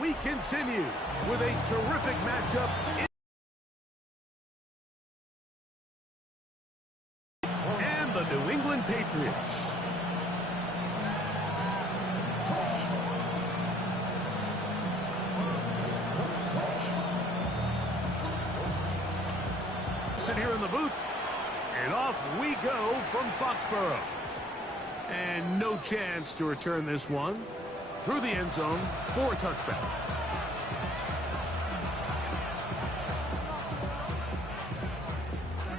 We continue with a terrific matchup and the New England Patriots. Sit here in the booth, and off we go from Foxborough. And no chance to return this one through the end zone for a touchback.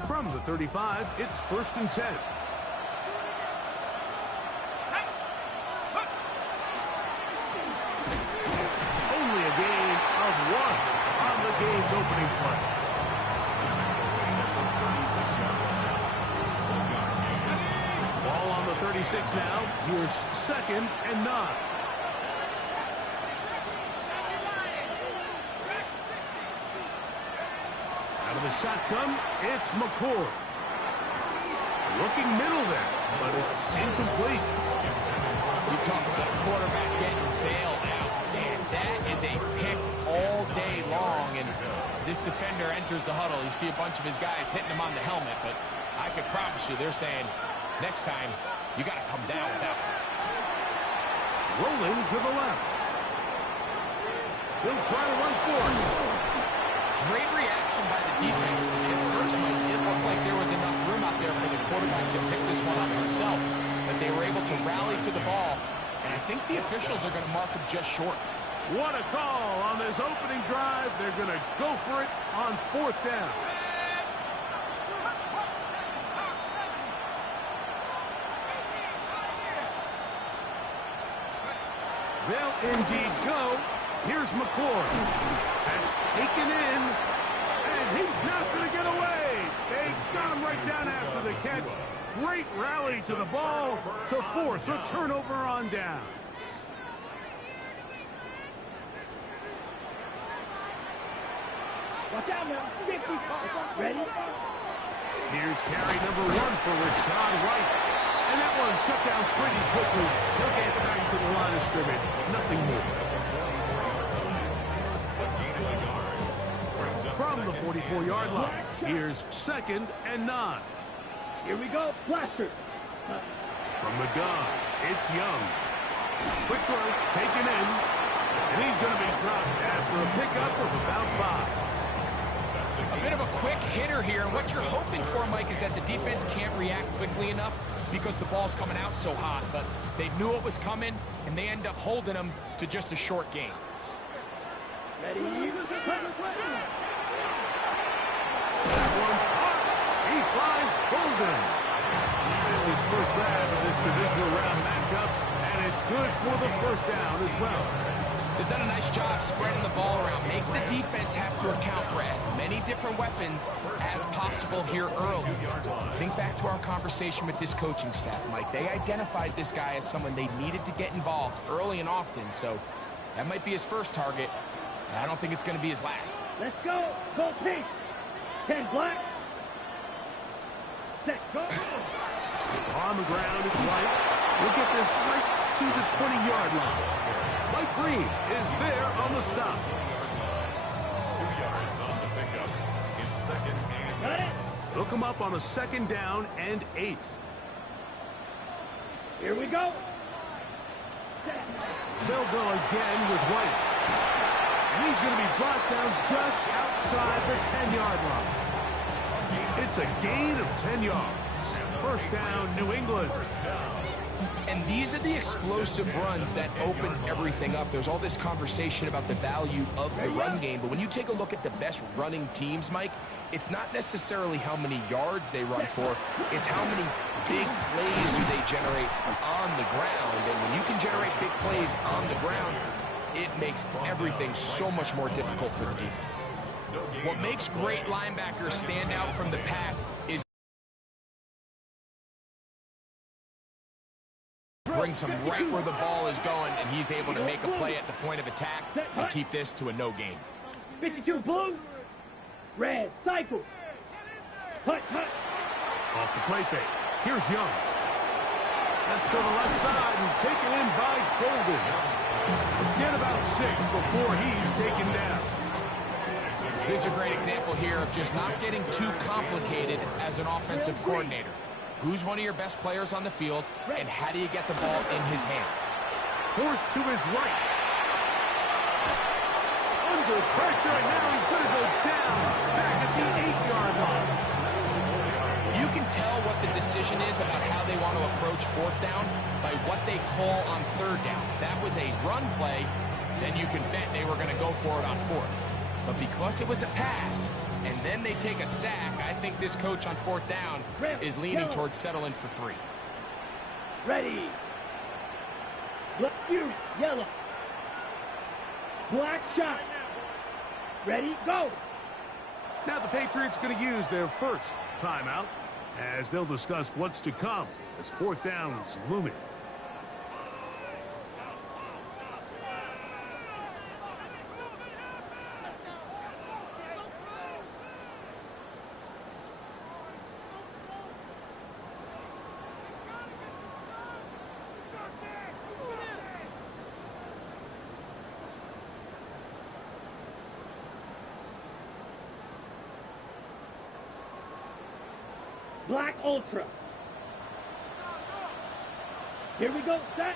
From the 35, it's 1st and 10. Only a gain of 1 on the game's opening play. Ball on the 36 now. Here's 2nd and 9. Out of the shotgun, it's McCord. Looking middle there, but it's incomplete. You talk about a quarterback getting bailed out, and that is a pick all day long. And as this defender enters the huddle, you see a bunch of his guys hitting him on the helmet, but I could promise you they're saying, next time, you got to come down with that one. Rolling to the left. He'll try to run for it. Great reaction by the defense. At first, it looked like there was enough room out there for the quarterback to pick this one up himself, but they were able to rally to the ball, and I think the officials are going to mark him just short. What a call on this opening drive. They're going to go for it on 4th down. They'll indeed go. Here's McCord. That's taken in, and he's not going to get away. They got him right down after the catch. Great rally to the ball to force a turnover on down. Watch out now. 50. Ready? Here's carry number 1 for Rashad White. And that one shut down pretty quickly. He'll get back to the line of scrimmage. Nothing more. From the 44-yard line, here's 2nd and 9. Here we go. Blaster. From the gun, it's Young. Quick throw, taken in. And he's going to be dropped after a pickup of about 5. A bit of a quick hitter here, and what you're hoping for, Mike, is that the defense can't react quickly enough because the ball's coming out so hot, but they knew it was coming, and they end up holding them to just a short gain. Ready? That one up. He finds Golden. It's his first grab of this divisional round matchup, and it's good for the 1st down as well. They've done a nice job spreading the ball around. Make the defense have to account for as many different weapons as possible here early. Think back to our conversation with this coaching staff, Mike. They identified this guy as someone they needed to get involved early and often, so that might be his first target. I don't think it's going to be his last. Let's go. Go pace. 10 black. Set. Go. On the ground, it's White. We'll get this right to the 20-yard line. Mike Green is there on the stop. 2 yards on the pickup. It's 2nd and 8. Got it. They'll come up on a 2nd down and 8. Here we go. They'll go again with White. And he's going to be brought down just outside the 10-yard line. It's a gain of 10 yards. 1st down, New England. And these are the explosive runs that open everything up. There's all this conversation about the value of the run game, but when you take a look at the best running teams, Mike, it's not necessarily how many yards they run for, it's how many big plays do they generate on the ground. And when you can generate big plays on the ground, it makes everything so much more difficult for the defense. What makes great linebackers stand out from the pack is brings him right where the ball is going, and he's able to make a play at the point of attack and keep this to a no gain. 52 blue. Red. Cycle. Hut, hut. Off the play fake. Here's Young. That's to the left side and taken in by Golden. get about 6 before he's taken down. This is a great example here of just not getting too complicated as an offensive coordinator. Who's one of your best players on the field, and how do you get the ball in his hands? Forced to his right. Under pressure, and now he's going to go down back at the 8-yard line. You can tell what the decision is about how they want to approach 4th down by what they call on 3rd down. If that was a run play, then you can bet they were going to go for it on 4th. But because it was a pass, and then they take a sack, I think this coach on 4th down is leaning towards settling for 3. Ready. Black fury, yellow. Black shot. Ready, go. Now the Patriots going to use their first timeout as they'll discuss what's to come as 4th down is looming. Black ultra. Here we go, set.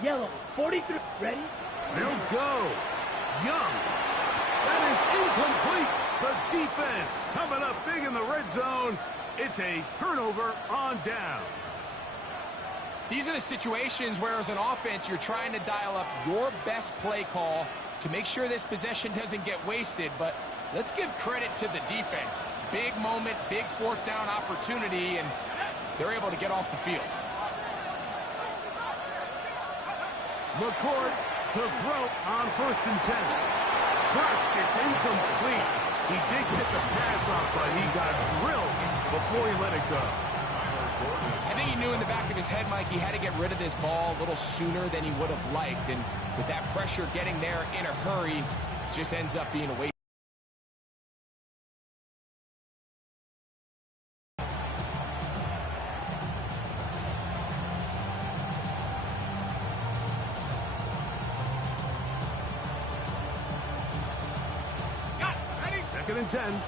Yellow, 43. Ready? They'll go. Young. That is incomplete. The defense coming up big in the red zone. It's a turnover on down. These are the situations where, as an offense, you're trying to dial up your best play call to make sure this possession doesn't get wasted. But let's give credit to the defense. Big moment, big 4th down opportunity, and they're able to get off the field. McCourt to throw on 1st and 10. First, it's incomplete. He did get the pass off, but he got drilled before he let it go. I think he knew in the back of his head, Mike, he had to get rid of this ball a little sooner than he would have liked. And with that pressure getting there in a hurry, just ends up being a waste. Second and 10.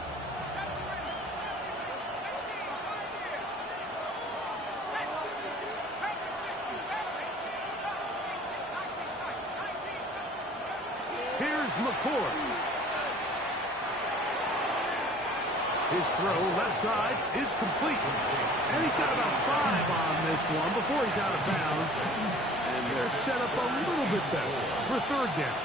Here's McCourt. His throw left side is complete. And he's got about 5 on this one before he's out of bounds. And they're set up a little bit better for 3rd down.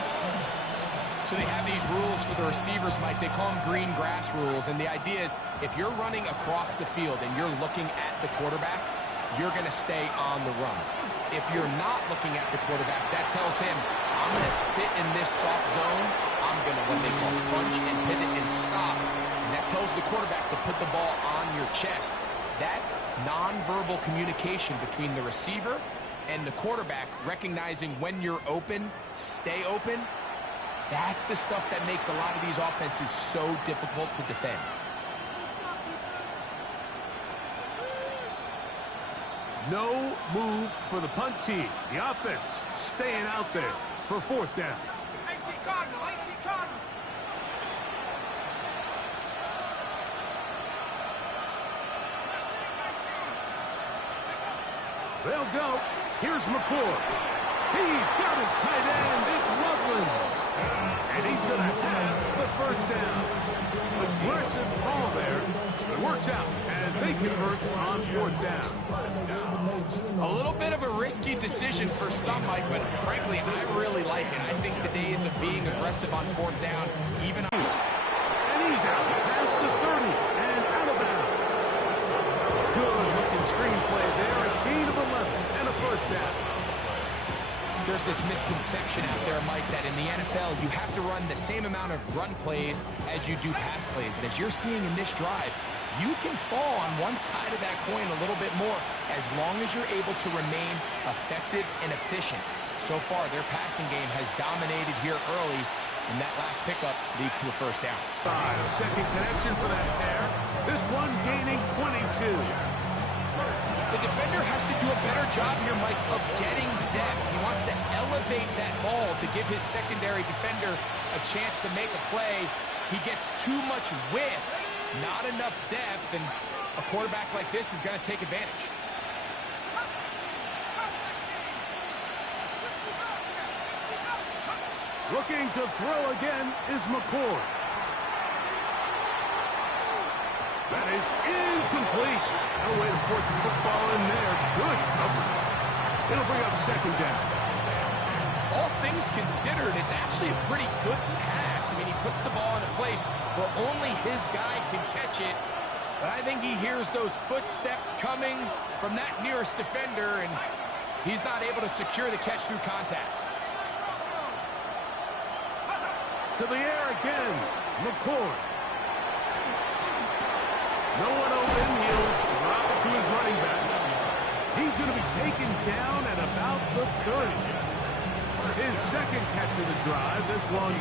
So they have these rules for the receivers, Mike. They call them green grass rules. And the idea is if you're running across the field and you're looking at the quarterback, you're going to stay on the run. If you're not looking at the quarterback, that tells him, I'm going to sit in this soft zone. I'm going to, what they call, punch and pivot and stop. And that tells the quarterback to put the ball on your chest. That nonverbal communication between the receiver and the quarterback, recognizing when you're open, stay open, that's the stuff that makes a lot of these offenses so difficult to defend. No move for the punt team. The offense staying out there for 4th down. 18 Cardinal, 18 Cardinal. They'll go. Here's McCourt. He's got his tight end. It's Loveland. And he's going to have the 1st down. Aggressive call there. It works out as they convert on 4th down. A little bit of a risky decision for some, Mike, but frankly, I really like it. I think the days of being aggressive on 4th down, even... And he's out past the 30 and out of bounds. Good-looking screenplay there. A gain of 11 and a 1st down. There's this misconception out there, Mike, that in the NFL, you have to run the same amount of run plays as you do pass plays. And as you're seeing in this drive, you can fall on one side of that coin a little bit more as long as you're able to remain effective and efficient. So far, their passing game has dominated here early, and that last pickup leads to a 1st down. Second connection for that pair. This one gaining 22. The defender has to do a better job here, Mike, of getting depth. He wants to elevate that ball to give his secondary defender a chance to make a play. He gets too much width, not enough depth, and a quarterback like this is going to take advantage. Looking to throw again is McCord. That is incomplete. No way to force the football in there. Good coverage. It'll bring up second down. All things considered, it's actually a pretty good pass. I mean, he puts the ball in a place where only his guy can catch it. But I think he hears those footsteps coming from that nearest defender, and he's not able to secure the catch through contact. To the air again. McCord. No one open. He'll drop it to his running back. He's going to be taken down at about the 30. His second catch of the drive. This one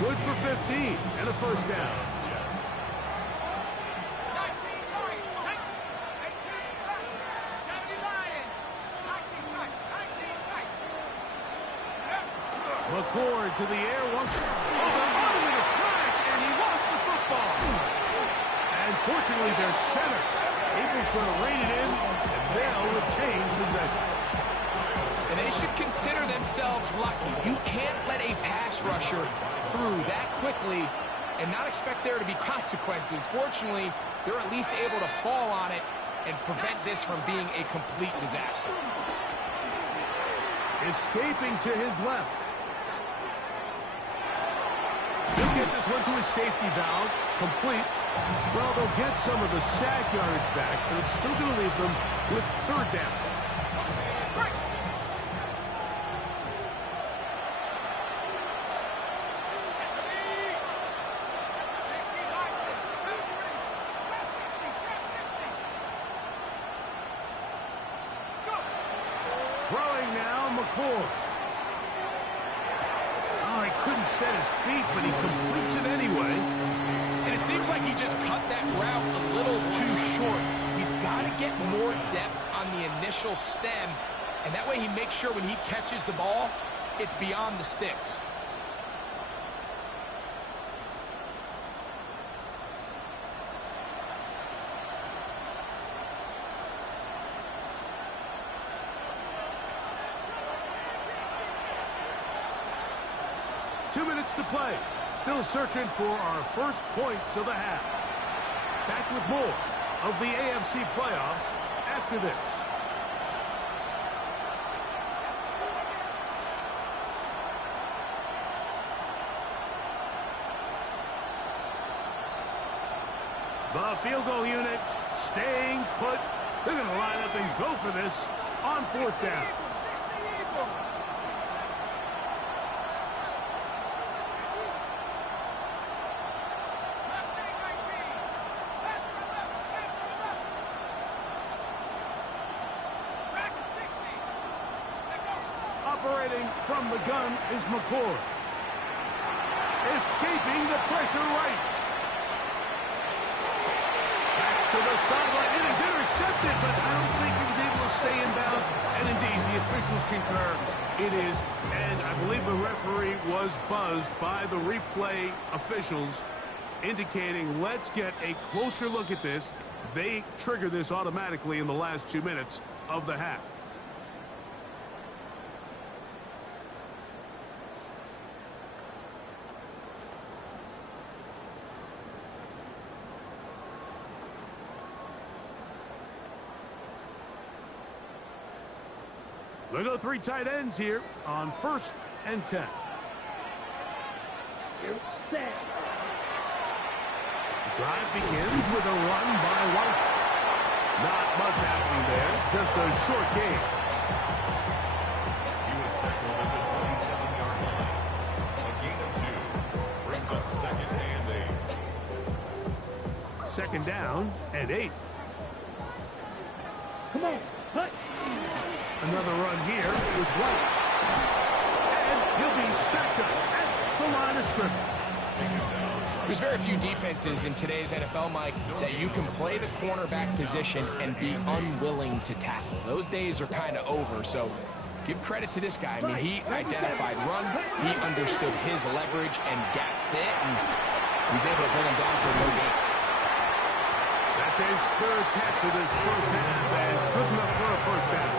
good for 15 and a first down. McCord to the air once. Oh, they're running a flash, and he lost the football. And fortunately, their center able to rein it in, and they'll retain possession. And they should consider themselves lucky. You can't let a pass rusher through that quickly and not expect there to be consequences. Fortunately, they're at least able to fall on it and prevent this from being a complete disaster. Escaping to his left. He'll get this one to his safety valve. Complete. Well, they'll get some of the sack yardage back, but it's still going to leave them with third down. Throwing now, McCord. Oh, he couldn't set his feet, but he completes it anyway. And it seems like he just cut that route a little too short. He's got to get more depth on the initial stem, and that way he makes sure when he catches the ball, it's beyond the sticks. Two minutes to play. Still searching for our first points of the half. Back with more of the AFC playoffs after this. The field goal unit staying put. They're going to line up and go for this on fourth down. Operating from the gun is McCord. Escaping the pressure right. Back to the sideline. It is intercepted, but I don't think he was able to stay in bounds. And indeed, the officials concur. It is, and I believe the referee was buzzed by the replay officials, indicating let's get a closer look at this. They trigger this automatically in the last 2 minutes of the half. They go three tight ends here on 1st and 10. The drive begins with a run by White. Not much happening there, just a short game. He was tackled at the 27-yard line. A gain of 2 brings up 2nd and 8. 2nd down and 8. Come on, cut. Another run here with White. And he'll be stacked up at the line of scrimmage. There's very few defenses in today's NFL, Mike, that you can play the cornerback position and be unwilling to tackle. Those days are kind of over, so give credit to this guy. I mean, he identified run, he understood his leverage and gap fit, and he's able to bring him down for no gain. That's his third catch of this first half. That is good enough for a first down.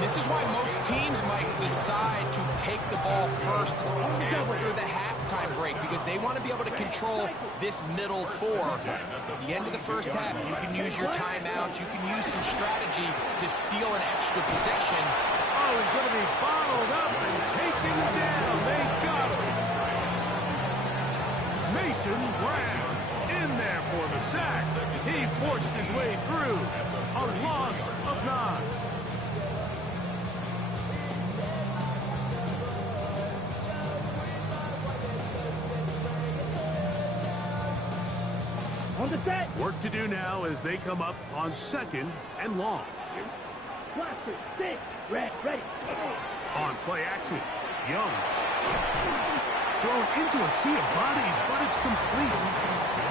This is why most teams might decide to take the ball first after the halftime break, because they want to be able to control this middle four. At the end of the first half, you can use your timeouts, you can use some strategy to steal an extra possession. Oh, he's going to be bottled up and taken down. They got him. Mason Brown in there for the sack. He forced his way through. A loss of 9. On the set. Work to do now as they come up on second and long. Blaster, 6, red, ready. On play action, Young. Thrown into a sea of bodies, but it's complete.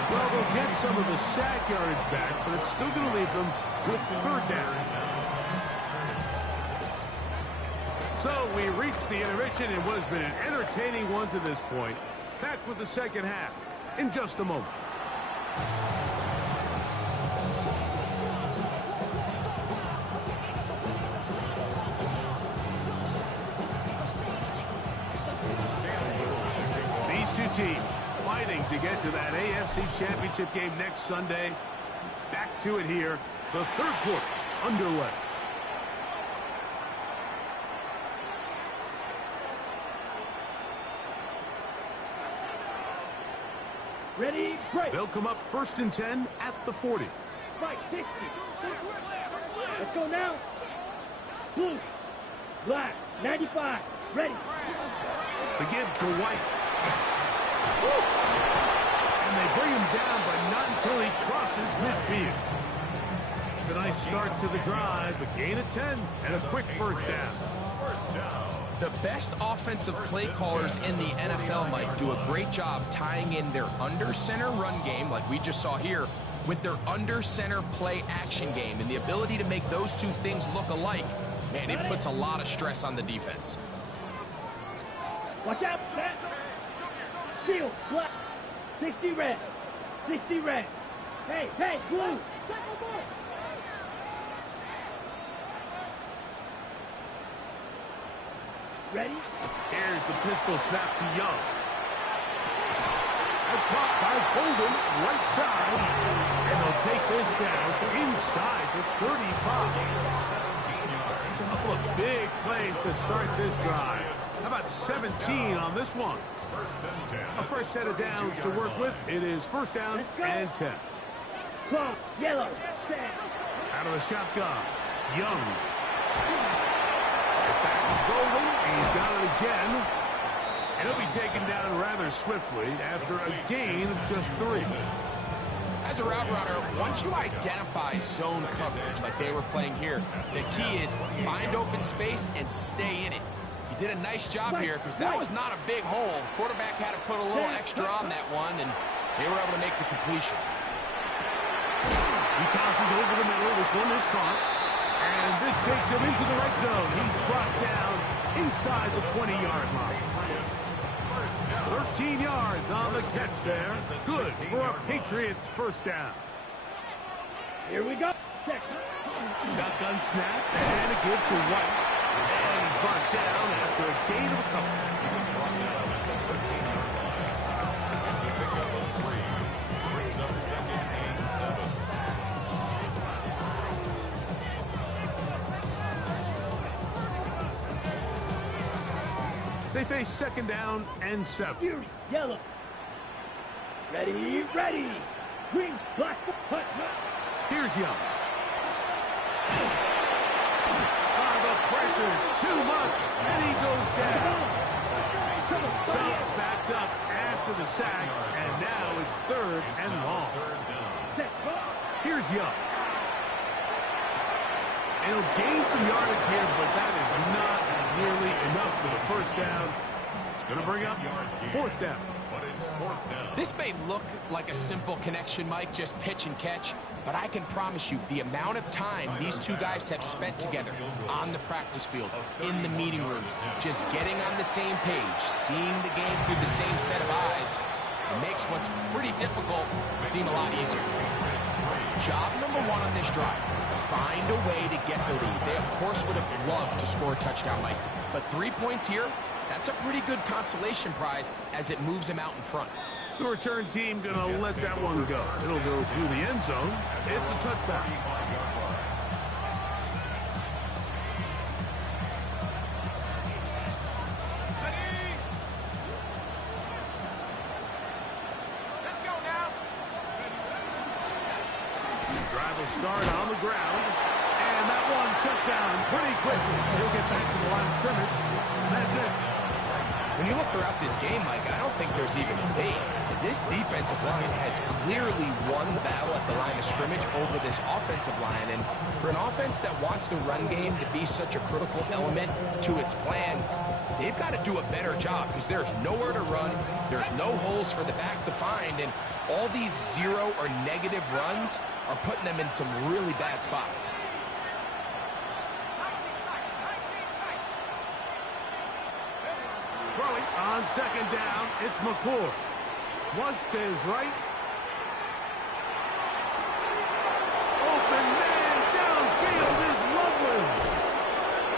Well, they'll get some of the sack yardage back, but it's still going to leave them with third down. So we reached the intermission in what has been an entertaining one to this point. Back with the second half in just a moment. These two teams fighting to get to that AFC Championship game next Sunday. Back to it here. The third quarter underway. Ready, break. They'll come up first and 10 at the 40. Fight, 60. Let's go now. Blue, black, 95, ready. The give to White. And they bring him down, but not until he crosses midfield. It's a nice start to the drive, a gain of 10, and a quick first down. The best offensive play callers in the NFL, Mike, do a great job tying in their under-center run game, like we just saw here, with their under-center play action game. And the ability to make those two things look alike, man, it puts a lot of stress on the defense. Watch out, Matt. Shield, black, 60 red, 60 red. Hey, hey, blue. Ready? Here's the pistol snap to Young. That's caught by Golden, right side. And they'll take this down inside the 35. A couple of big plays to start this drive. How about 17 on this one? A fresh set of downs to work with. It is first down and 10. Close, yellow, stand. Out of the shotgun, Young. Back to Golden, and he's got it again. And he'll be taken down rather swiftly after a gain of just 3. As a route runner, once you identify zone coverage like they were playing here, the key is find open space and stay in it. He did a nice job here because that was not a big hole. Quarterback had to put a little extra on that one, and they were able to make the completion. He tosses over the middle. This one is caught. And this takes him into the red zone. He's brought down inside the 20-yard line. 13 yards on the catch there. Good for a Patriots first down. Here we go. Shotgun snap and a give to White. And he's brought down after a gain of a couple. Brings up second and 7. They face second down and 7. Fury, yellow. Ready, ready. Green, black, hut. Here's Young. The pressure, too much, and he goes down. So backed up after the sack, and now it's third and long. Here's Young. And he'll gain some yardage here, but that is not nearly enough for the first down. Going to bring up fourth down. But it's fourth down. This may look like a simple connection, Mike, just pitch and catch, but I can promise you the amount of time these two guys have spent together on the practice field, in the meeting rooms, just getting on the same page, seeing the game through the same set of eyes, it makes what's pretty difficult seem a lot easier. Job number one on this drive, find a way to get the lead. They, of course, would have loved to score a touchdown, Mike, but 3 points here, that's a pretty good consolation prize as it moves them out in front. The return team going to let that one go. It'll go through the end zone. It's a touchback. Let's go now. Drive will start on the ground. And that one shut down pretty quickly. He'll get back to the line of scrimmage. That's it. When you look throughout this game, Mike, I don't think there's even debate. This defensive line has clearly won the battle at the line of scrimmage over this offensive line. And for an offense that wants the run game to be such a critical element to its plan, they've got to do a better job because there's nowhere to run, there's no holes for the back to find, and all these zero or negative runs are putting them in some really bad spots. Throwing on second down, it's McCoy. Flush to his right. Open man downfield is Loveland.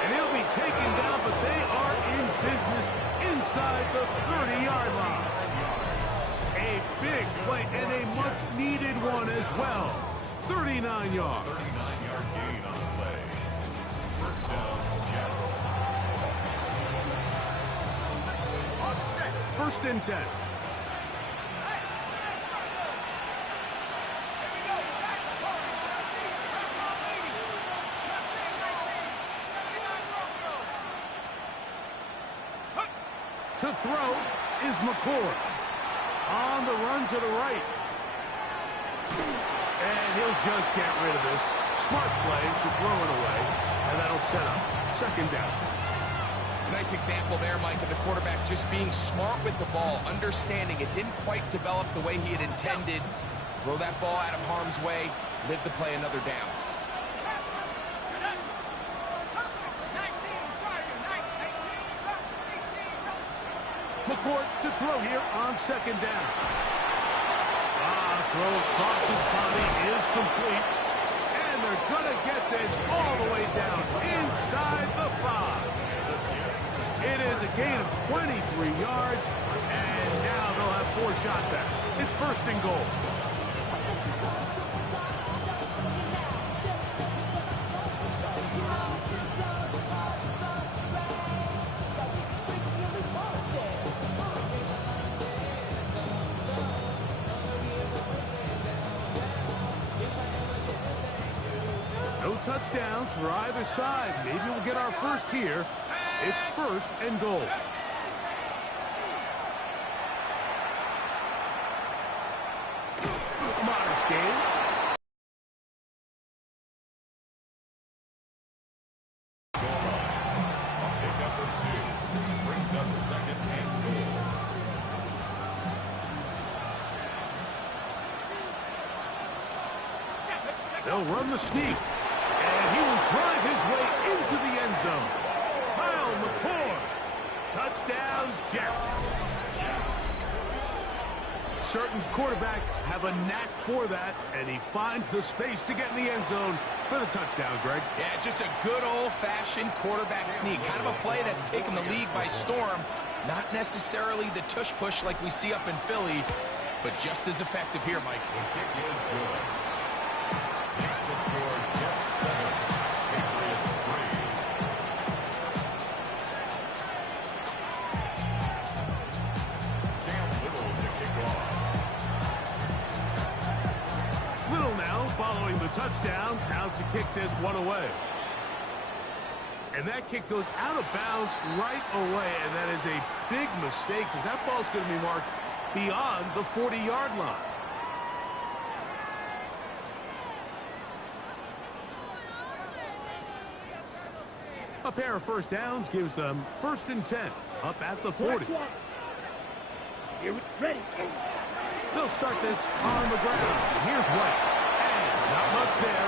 And he'll be taken down, but they are in business inside the 30-yard line. A big play and a much-needed one as well. 39 yards. 39-yard gain on the play. First down, Jets. First and 10. To throw is McCoy. On the run to the right. And he'll just get rid of this. Smart play to throw it away. And that'll set up second down. Nice example there, Mike, of the quarterback just being smart with the ball, understanding it didn't quite develop the way he had intended. Throw that ball out of harm's way, live to play another down. McCourt to throw here on second down. Throw across his body is complete. And they're going to get this all the way down inside the 5. It is a gain of 23 yards, and now they'll have 4 shots at it. It's first and goal. No touchdowns for either side. Maybe we'll get our first here. It's first and goal. Modest game. Pick number 2 brings up second and goal. They'll run the sneak. And he will drive his way into the end zone. Kyle McCord. Touchdowns, Jets. Certain quarterbacks have a knack for that, and he finds the space to get in the end zone for the touchdown, Greg. Yeah, just a good old-fashioned quarterback sneak. Kind of a play that's taken the league by storm. Not necessarily the tush-push like we see up in Philly, but just as effective here, Mike. The kick is good. Makes the score Jets 7, Patriots 3. Cam Little to kick off. Little now following the touchdown, out to kick this one away. And that kick goes out of bounds right away, and that is a big mistake because that ball's going to be marked beyond the 40-yard line. A pair of first downs gives them first and 10 up at the 40. Here we ready. They'll start this on the ground. Here's White. And not much there.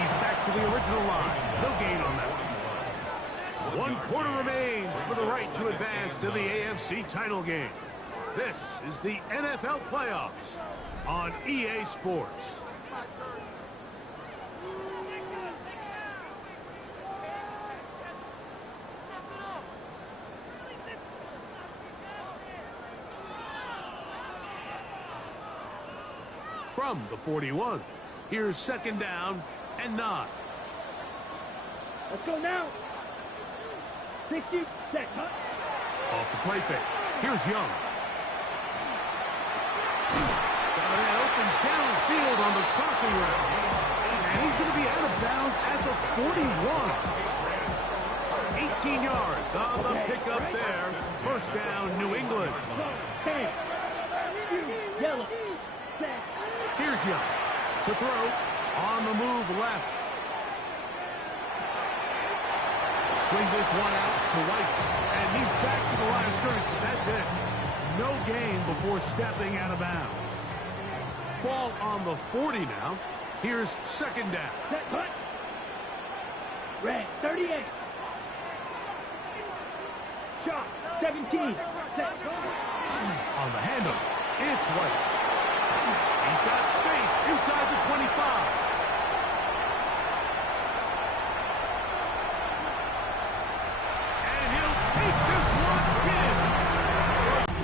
He's back to the original line. No gain on that one. 1 quarter remains for the right to advance to the AFC title game. This is the NFL playoffs on EA Sports. From the 41, here's 2nd down and 9. Let's go now. 60, set, cut. Off the play fake. Here's Young. Got a man open downfield on the crossing route. And he's going to be out of bounds at the 41. 18 yards on the pickup there. 1st down, New England. 10, yellow, set. Here's Young to throw on the move left. Swing this one out to White. And he's back to the line of scrimmage, but that's it. No gain before stepping out of bounds. Ball on the 40 now. Here's 2nd down. Set, cut. Red, 38. Shot, 17. Set. On the handoff, it's White. He's got space inside the 25. And he'll take this one in.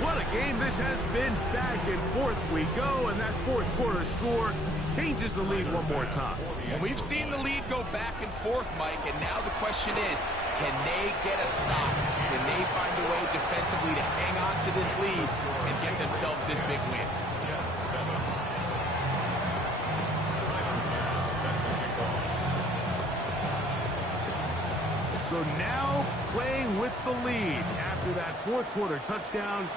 What a game this has been. Back and forth we go, and that 4th quarter score changes the lead one more time. And we've seen the lead go back and forth, Mike, and now the question is, can they get a stop? Can they find a way defensively to hang on to this lead and get themselves this big win? So now playing with the lead after that 4th quarter touchdown.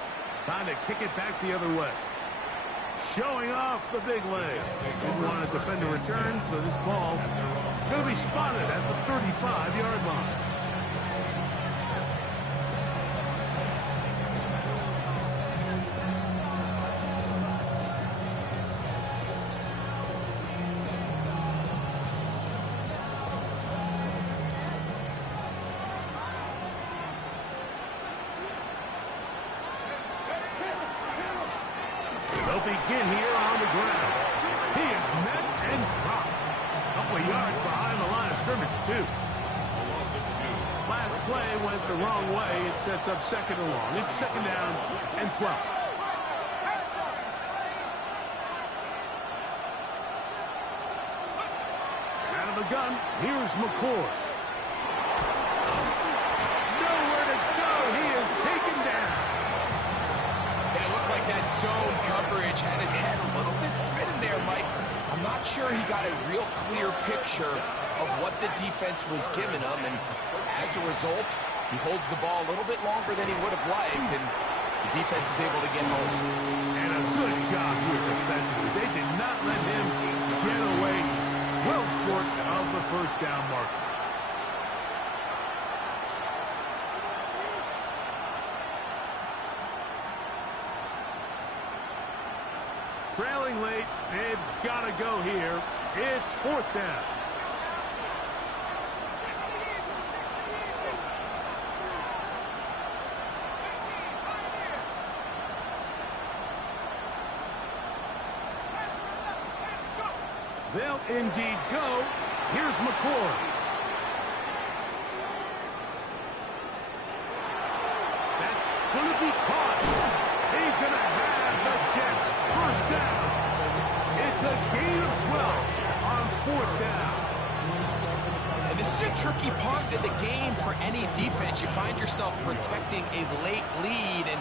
Time to kick it back the other way. Showing off the big legs. Didn't want to defend a return, so this ball going to be spotted at the 35-yard line. They'll begin here on the ground. He is met and dropped. A couple of yards behind the line of scrimmage, too. Last play went the wrong way. It sets up 2nd and long. It's 2nd down and 12. Out of the gun, here's McCord. Nowhere to go. He is taken down. That zone coverage had his head a little bit spinning there, Mike. I'm not sure he got a real clear picture of what the defense was giving him, and as a result, he holds the ball a little bit longer than he would have liked, and the defense is able to get home. And a good job here defensively. They did not let him get away. He's well short of the 1st down marker. Trailing late, they've got to go here. It's 4th down. They'll indeed go. Here's McCord. That's going to be caught. He's going to have the Jets 1st down. It's a gain of 12 on 4th down. And this is a tricky part of the game for any defense. You find yourself protecting a late lead, and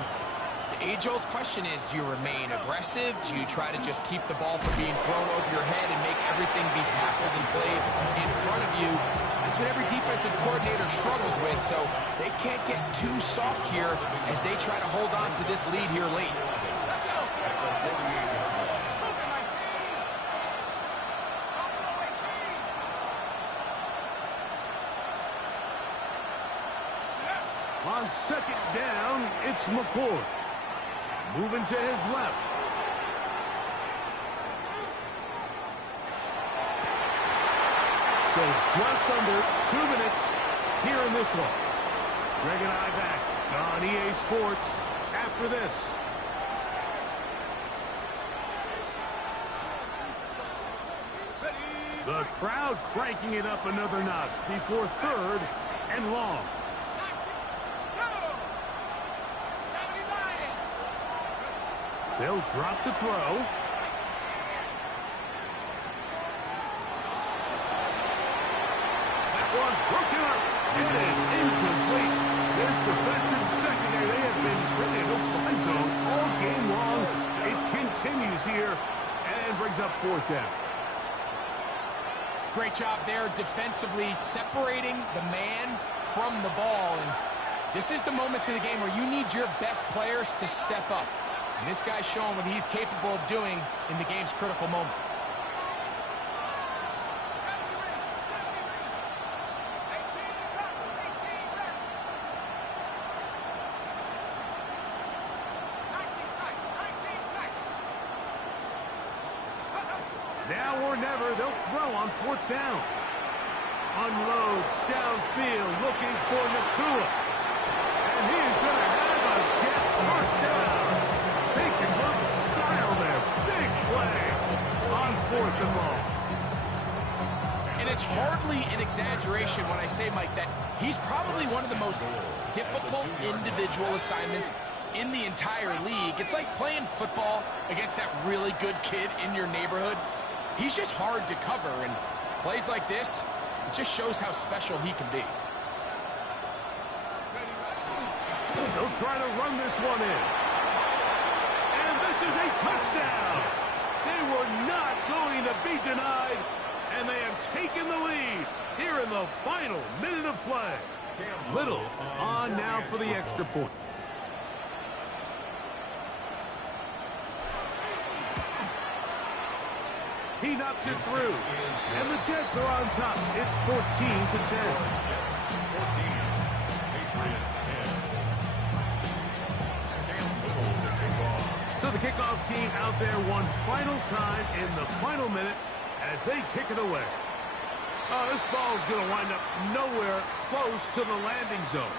the age-old question is, do you remain aggressive? Do you try to just keep the ball from being thrown over your head and make everything be tackled and played in front of you? That's what every defensive coordinator struggles with, so they can't get too soft here as they try to hold on to this lead here late. On On second down, it's McCoy. Moving to his left. So just under 2 minutes here in this one. Greg and I back on EA Sports after this. The crowd cranking it up another notch before third and long. They'll drop to throw. That one broken up. It is incomplete. This defensive secondary, they have been really in the fly zone all game long. It continues here and brings up fourth down. Great job there defensively, separating the man from the ball. And this is the moments in the game where you need your best players to step up. And this guy's showing what he's capable of doing in the game's critical moment. Now or never, they'll throw on fourth down. Unloads downfield, looking for Nakua. And he's going to have a Jets first down. They can work style there. Big play on fourth and long. And it's hardly an exaggeration when I say, Mike, that he's probably one of the most difficult individual assignments in the entire league. It's like playing football against that really good kid in your neighborhood. He's just hard to cover, and plays like this, it just shows how special he can be. They'll try to run this one in. And this is a touchdown. They were not going to be denied, and they have taken the lead here in the final minute of play. Little on now for the extra point. He knocks it through, and the Jets are on top. It's 14-10. Jets 14, Patriots 10. Cam Little to kick off. So the kickoff team out there one final time in the final minute as they kick it away. Oh, this ball's going to wind up nowhere close to the landing zone.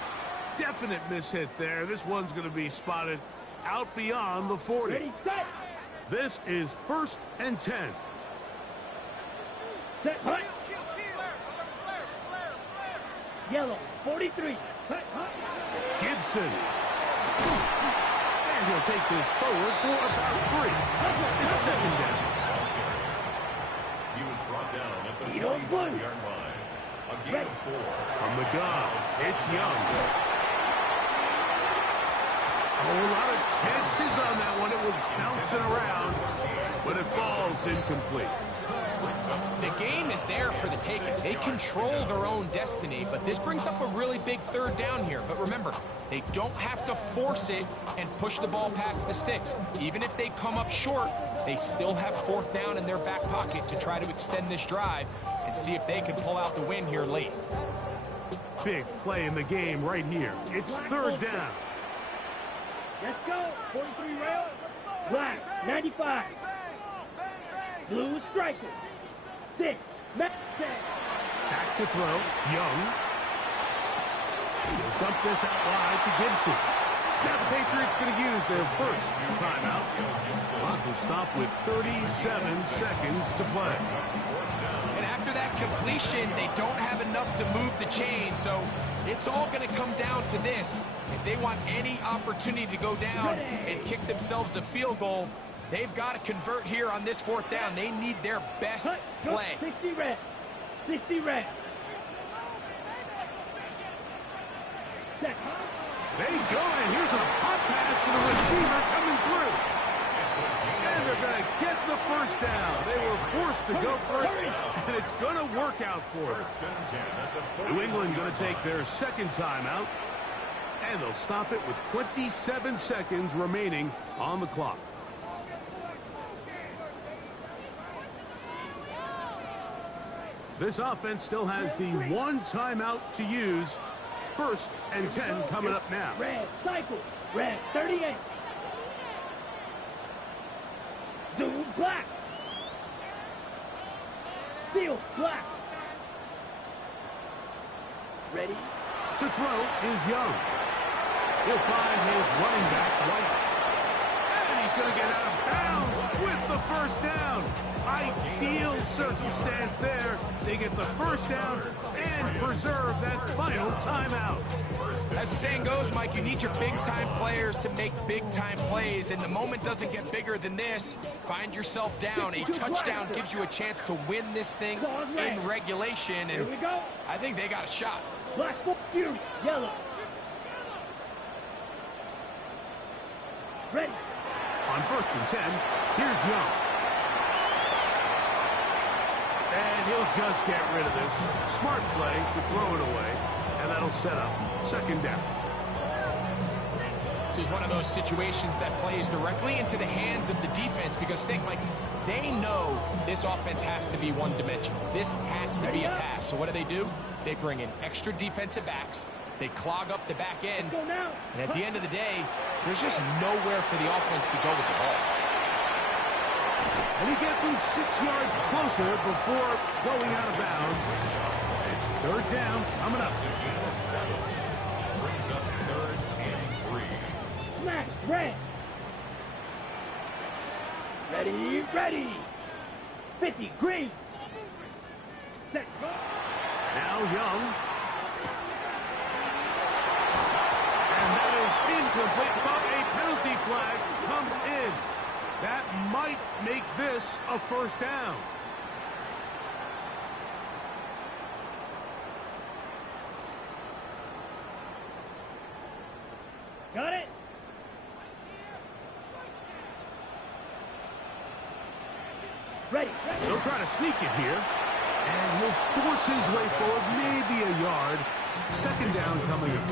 Definite mishit there. This one's going to be spotted out beyond the 40. Ready, set. This is 1st and 10. Set, hut. Yellow, 43. Hut, hut. Gibson. And he'll take this forward for about 3. It's 2nd down. He was brought down at the He don't 45-yard line. A gain of 4. From the gun, it's Young. Oh, a lot of chances on that one. It was bouncing around, but it falls incomplete. The game is there for the taking. They control their own destiny, but this brings up a really big 3rd down here. But remember, they don't have to force it and push the ball past the sticks. Even if they come up short, they still have 4th down in their back pocket to try to extend this drive and see if they can pull out the win here late. Big play in the game right here. It's 3rd down. Let's go. 43 rail. Black, 95. Blue striker. 6. Back Back to throw. Young. He'll dump this out wide to Gibson. Now the Patriots going to use their first timeout. Clock will stop with 37 seconds to play. And after that completion, they don't have enough to move the chain, so it's all going to come down to this. If they want any opportunity to go down and kick themselves a field goal, they've got to convert here on this 4th down. They need their best play. 60 red. 60 red. They go, and here's a pop pass to the receiver coming through. And they're going to get the first down. They were forced to go for it, and it's going to work out for them. New England going to take their 2nd timeout, and they'll stop it with 27 seconds remaining on the clock. This offense still has the 1 timeout to use 1st and 10 coming up now. Red, cycle. Red, 38. Zoom, black. Seal, black. Ready? To throw is Young. He'll find his running back, White. And he's going to get out of bounds with the first down. Ideal circumstance there. They get the first down and preserve that final timeout. As the saying goes, Mike, you need your big-time players to make big-time plays, and the moment doesn't get bigger than this. Find yourself down. A touchdown gives you a chance to win this thing in regulation, and Here we go. I think they got a shot. Black, fury, yellow. Ready. On 1st and 10, here's Young. And he'll just get rid of this. Smart play to throw it away, and that'll set up 2nd down. This is one of those situations that plays directly into the hands of the defense because think, Mike, they know this offense has to be one-dimensional. This has to be a pass. So what do? They bring in extra defensive backs. They clog up the back end. And at the end of the day, there's just nowhere for the offense to go with the ball. And he gets him 6 yards closer before going out of bounds. It's 3rd down coming up. Brings up 3rd and 3. Smash, red. Ready, ready. 50, green. Set, go. Now Young. And that is incomplete, but a penalty flag comes in. That might make this a 1st down. Got it? Ready. He'll try to sneak it here. And he'll force his way forward, maybe a yard. 2nd down coming up.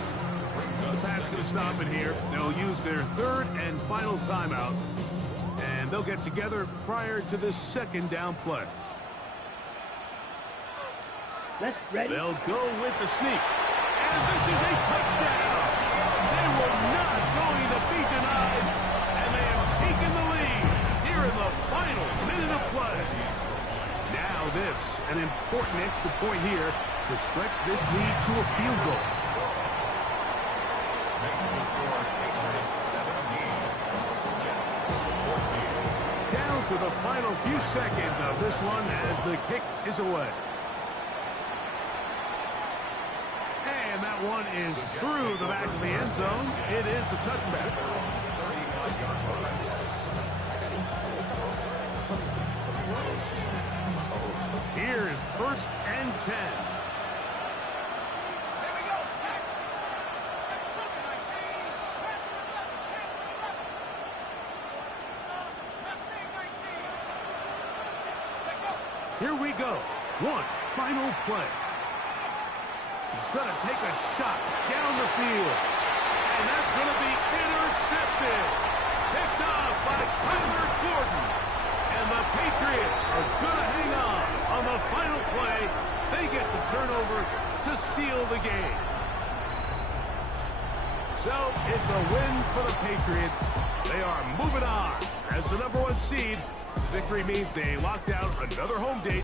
The Pats going to stop it here. They'll use their 3rd and final timeout. And they'll get together prior to this 2nd down play. Let's ready. They'll go with the sneak. And this is a touchdown. They were not going to be denied. And they have taken the lead here in the final minute of play. Now this, an important extra point here to stretch this lead to a field goal. Makes the score Patriots 17, Jets 14. Down to the final few seconds of this one as the kick is away. And that one is through the back of the end zone. It is a touchback. Here is 1st and 10. Here we go. One final play. He's going to take a shot down the field. And that's going to be intercepted. Picked off by Kyler Gordon. And the Patriots are going to hang on the final play. They get the turnover to seal the game. So it's a win for the Patriots. They are moving on as the #1 seed. Victory means they locked out another home date.